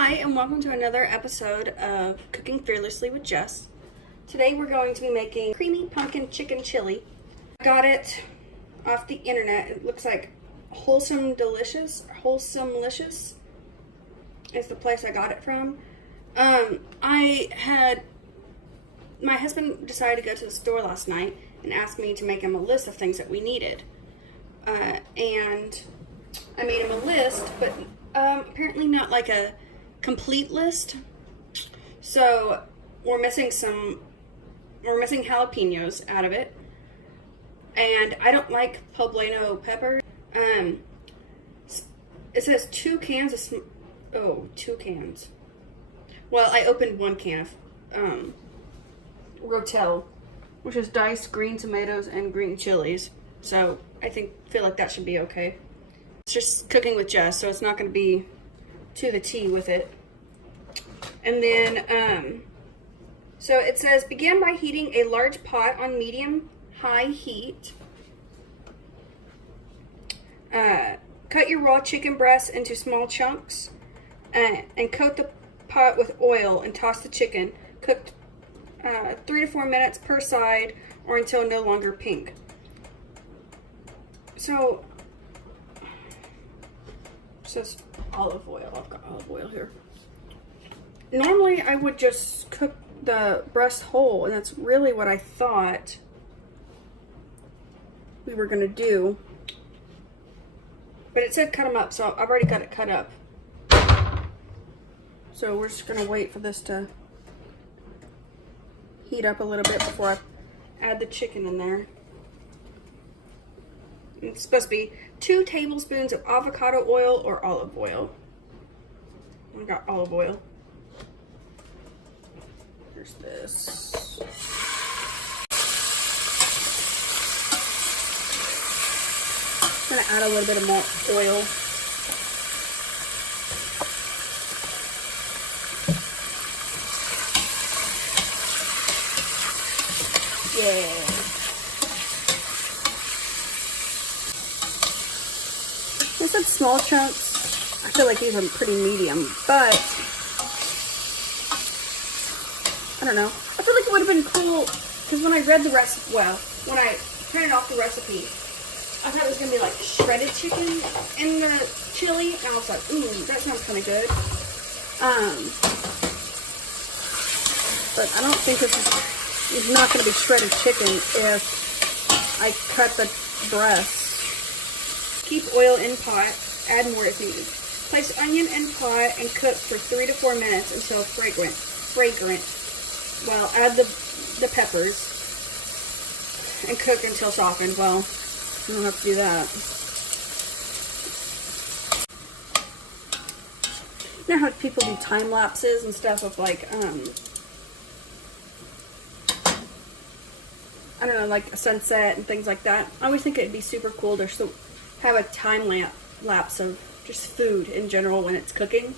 Hi, and welcome to another episode of Cooking Fearlessly with Jess. Today we're going to be making creamy pumpkin chicken chili. I got it off the internet. It looks like Wholesome Licious is the place I got it from. My husband decided to go to the store last night and asked me to make him a list of things that we needed. And I made him a list, but apparently not like a complete list. So we're missing jalapenos out of it. And I don't like poblano pepper. It says 2 cans of 2 cans. Well, I opened 1 can of Rotel, which is diced green tomatoes and green chilies. So I feel like that should be okay. It's just cooking with Jess, so it's not going to be to the T with it. And then, so it says, begin by heating a large pot on medium-high heat. Cut your raw chicken breasts into small chunks and coat the pot with oil and toss the chicken. Cooked 3 to 4 minutes per side or until no longer pink. So, it says olive oil. I've got olive oil here. Normally I would just cook the breast whole, and that's really what I thought we were going to do. But it said cut them up, so I've already got it cut up. So we're just going to wait for this to heat up a little bit before I add the chicken in there. It's supposed to be 2 tablespoons of avocado oil or olive oil. I got olive oil. Here's this. I'm gonna add a little bit of more oil. Yeah. I said small chunks. I feel like these are pretty medium, but I don't know. I feel like it would have been cool because when I read the recipe, when I printed off the recipe, I thought it was going to be like shredded chicken in the chili, and I was like, ooh, that sounds kind of good. But I don't think this is not going to be shredded chicken if I cut the breast. Keep oil in pot, add more if needed. Place onion in pot and cook for 3 to 4 minutes until fragrant. Well, add the peppers and cook until softened. Well, you don't have to do that. You know how people do time lapses and stuff of like, I don't know, like a sunset and things like that. I always think it'd be super cool to have a time lapse of just food in general when it's cooking.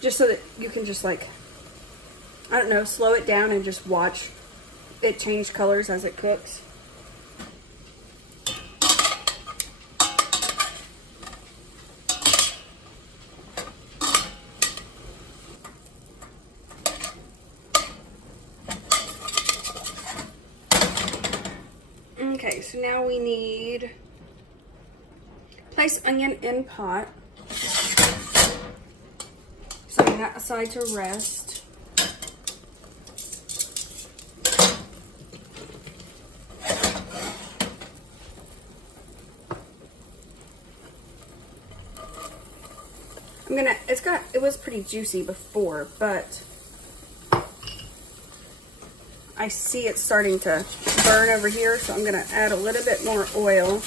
Just so that you can just like, I don't know, slow it down and just watch it change colors as it cooks. Okay, so now we need, place onion in pot. Setting that aside to rest. It was pretty juicy before, but I see it starting to burn over here, so I'm gonna add a little bit more oil.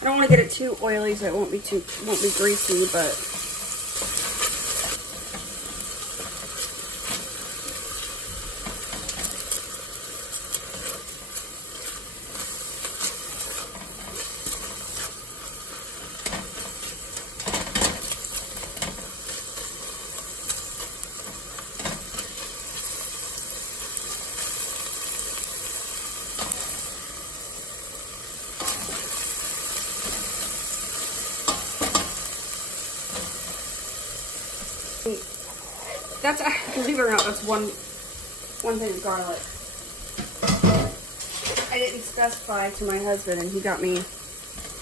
I don't want to get it too oily so it won't be greasy, but that's, believe it or not, that's one thing of garlic. I didn't specify to my husband, and he got me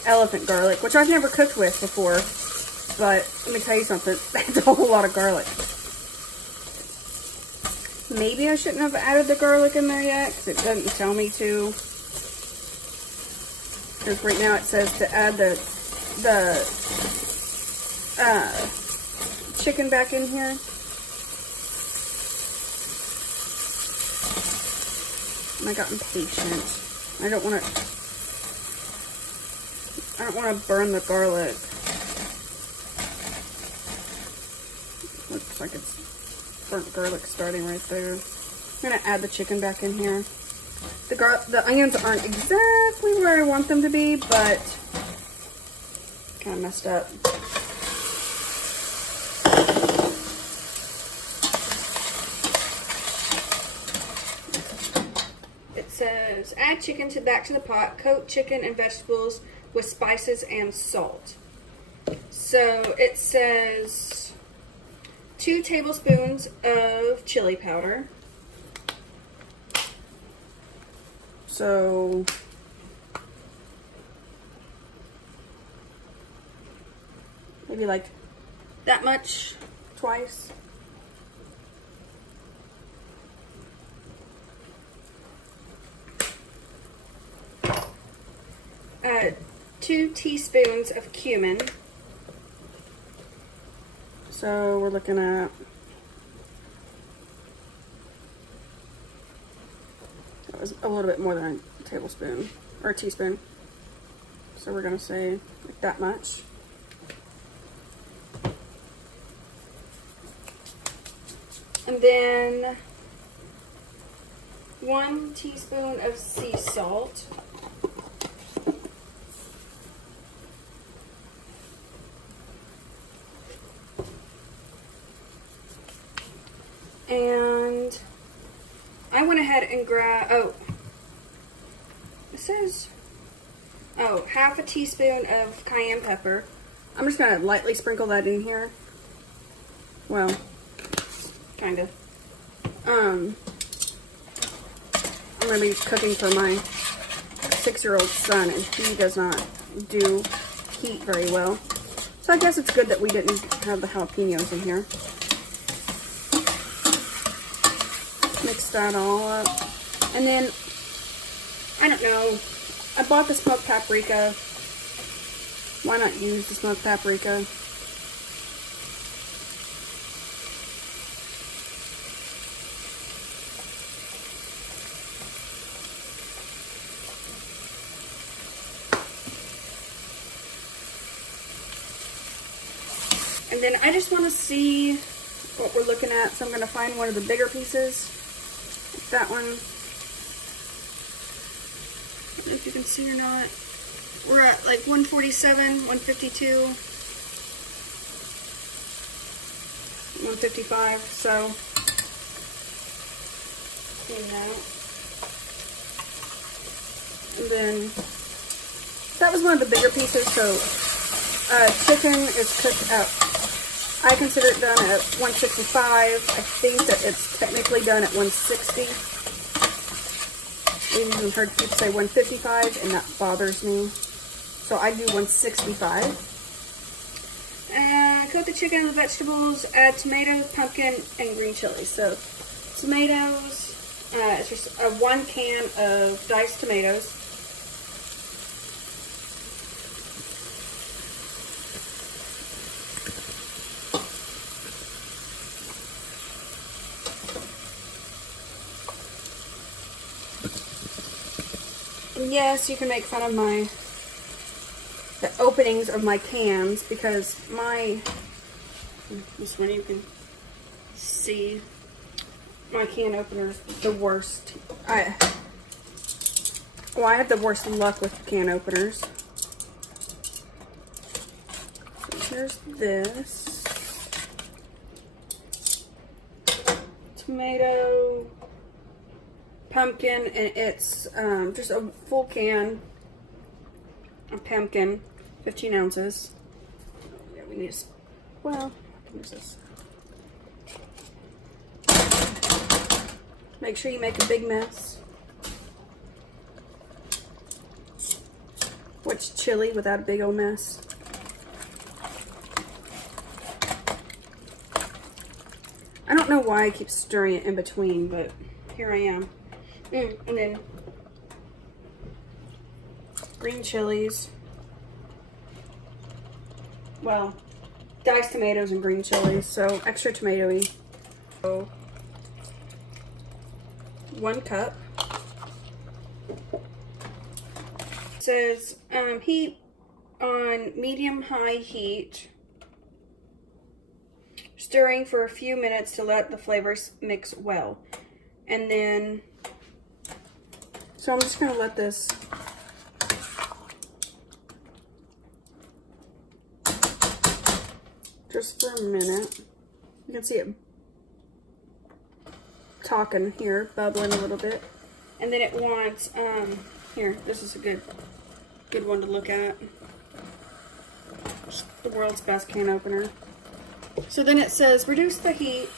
elephant garlic, which I've never cooked with before. But let me tell you something, that's a whole lot of garlic. Maybe I shouldn't have added the garlic in there yet, because it doesn't tell me to. Because right now it says to add the chicken back in here. And I got impatient. I don't want to burn the garlic. Looks like it's burnt garlic starting right there. I'm gonna add the chicken back in here. The onions aren't exactly where I want them to be, but kind of messed up. It says, add chicken back to the pot, coat chicken and vegetables with spices and salt. So it says 2 tablespoons of chili powder. So maybe like that much twice. Add 2 teaspoons of cumin. So we're looking at that was a little bit more than a tablespoon or a teaspoon. So we're gonna say like that much. And then 1 teaspoon of sea salt. And I went ahead and grabbed, it says, half a teaspoon of cayenne pepper. I'm just going to lightly sprinkle that in here. Well, kind of. I'm going to be cooking for my 6-year-old son, and he does not do heat very well. So I guess it's good that we didn't have the jalapenos in here. Mix that all up. And then, I don't know, I bought the smoked paprika. Why not use the smoked paprika? And then I just want to see what we're looking at, so I'm going to find one of the bigger pieces. That one. I don't know if you can see or not. We're at like 147, 152, 155, so clean that. And then that was one of the bigger pieces, so chicken is cooked at, I consider it done at 165. I think that it's technically done at 160. We've even heard people say 155, and that bothers me. So I do 165. Coat the chicken and the vegetables, add tomatoes, pumpkin, and green chili. So tomatoes, it's just 1 can of diced tomatoes. Yes, you can make fun of the openings of my cans, because this one you can see, my can opener is the worst. I have the worst luck with can openers. So here's this. Tomato, pumpkin, and it's just a full can of pumpkin, 15 ounces. Yeah, we need, well, I can use this. Make sure you make a big mess. What's chili without a big old mess? I don't know why I keep stirring it in between, but here I am. And then green chilies. Well, diced tomatoes and green chilies, so extra tomatoey. So 1 cup. It says heat on medium-high heat, stirring for a few minutes to let the flavors mix well. And then, so I'm just going to let this just for a minute. You can see it talking here, bubbling a little bit. And then it wants, here, this is a good one to look at. The world's best can opener. So then it says reduce the heat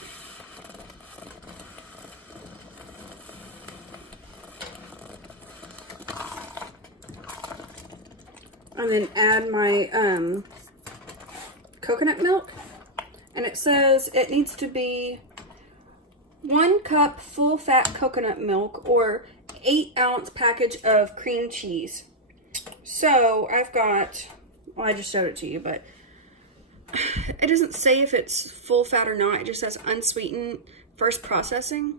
and then add my coconut milk, and it says it needs to be 1 cup full fat coconut milk or 8-ounce package of cream cheese. So I've got, well, I just showed it to you, but it doesn't say if it's full fat or not. It just says unsweetened first processing.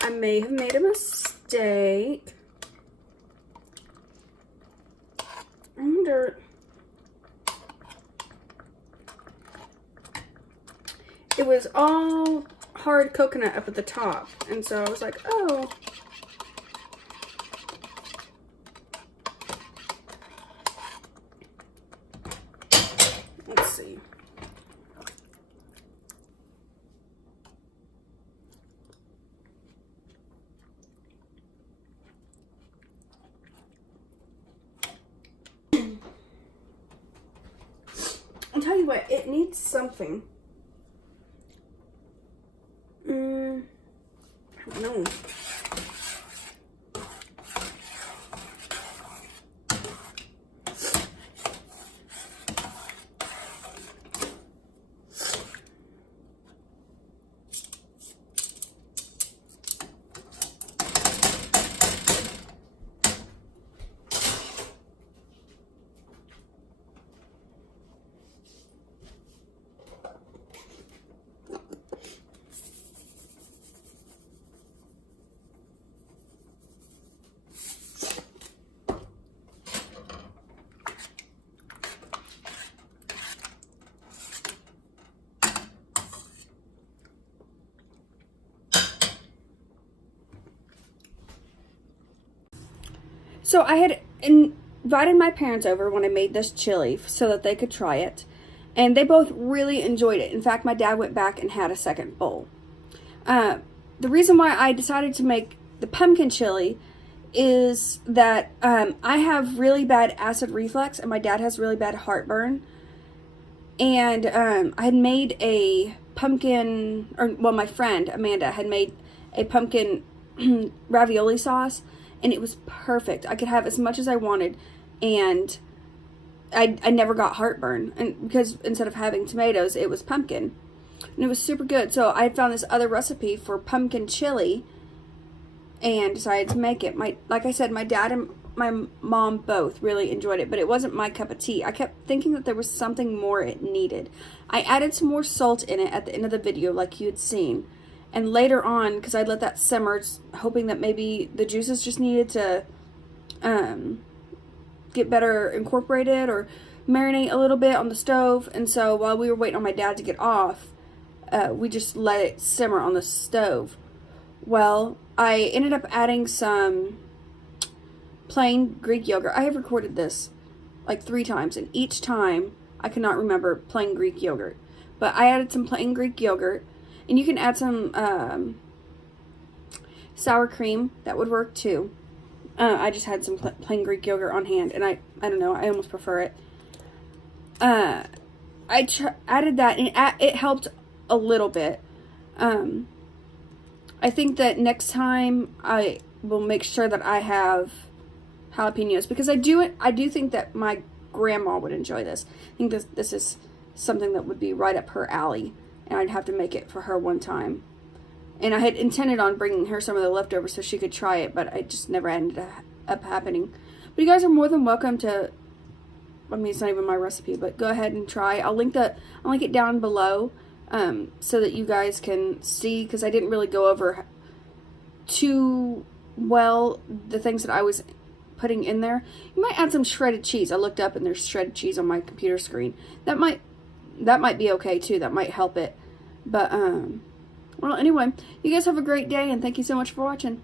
I may have made a mistake. I wonder. It was all hard coconut up at the top, and so I was like, oh. Let's see. I'll tell you what, it needs something. I don't know. So I had invited my parents over when I made this chili so that they could try it. And they both really enjoyed it. In fact, my dad went back and had a second bowl. The reason why I decided to make the pumpkin chili is that I have really bad acid reflux and my dad has really bad heartburn. And I had made a pumpkin, or well, my friend Amanda had made a pumpkin ravioli sauce. And it was perfect. I could have as much as I wanted, and I never got heartburn. And because instead of having tomatoes, it was pumpkin, and it was super good. So I had found this other recipe for pumpkin chili, and decided to make it. Like I said, my dad and my mom both really enjoyed it, but it wasn't my cup of tea. I kept thinking that there was something more it needed. I added some more salt in it at the end of the video, like you had seen. And later on, because I let that simmer, hoping that maybe the juices just needed to get better incorporated or marinate a little bit on the stove. And so while we were waiting on my dad to get off, we just let it simmer on the stove. Well, I ended up adding some plain Greek yogurt. I have recorded this like 3 times, and each time I could not remember plain Greek yogurt. But I added some plain Greek yogurt. And you can add some sour cream. That would work too. I just had some plain Greek yogurt on hand. And I don't know. I almost prefer it. I added that, and it helped a little bit. I think that next time I will make sure that I have jalapenos, because I do think that my grandma would enjoy this. I think this is something that would be right up her alley, and I'd have to make it for her one time. And I had intended on bringing her some of the leftovers so she could try it, but it just never ended up happening. But you guys are more than welcome to, I mean, it's not even my recipe, but go ahead and try. I'll link it down below, so that you guys can see, because I didn't really go over too well the things that I was putting in there. You might add some shredded cheese. I looked up and there's shredded cheese on my computer screen. That might be okay too. That might help it. But well, anyway, you guys have a great day, and thank you so much for watching.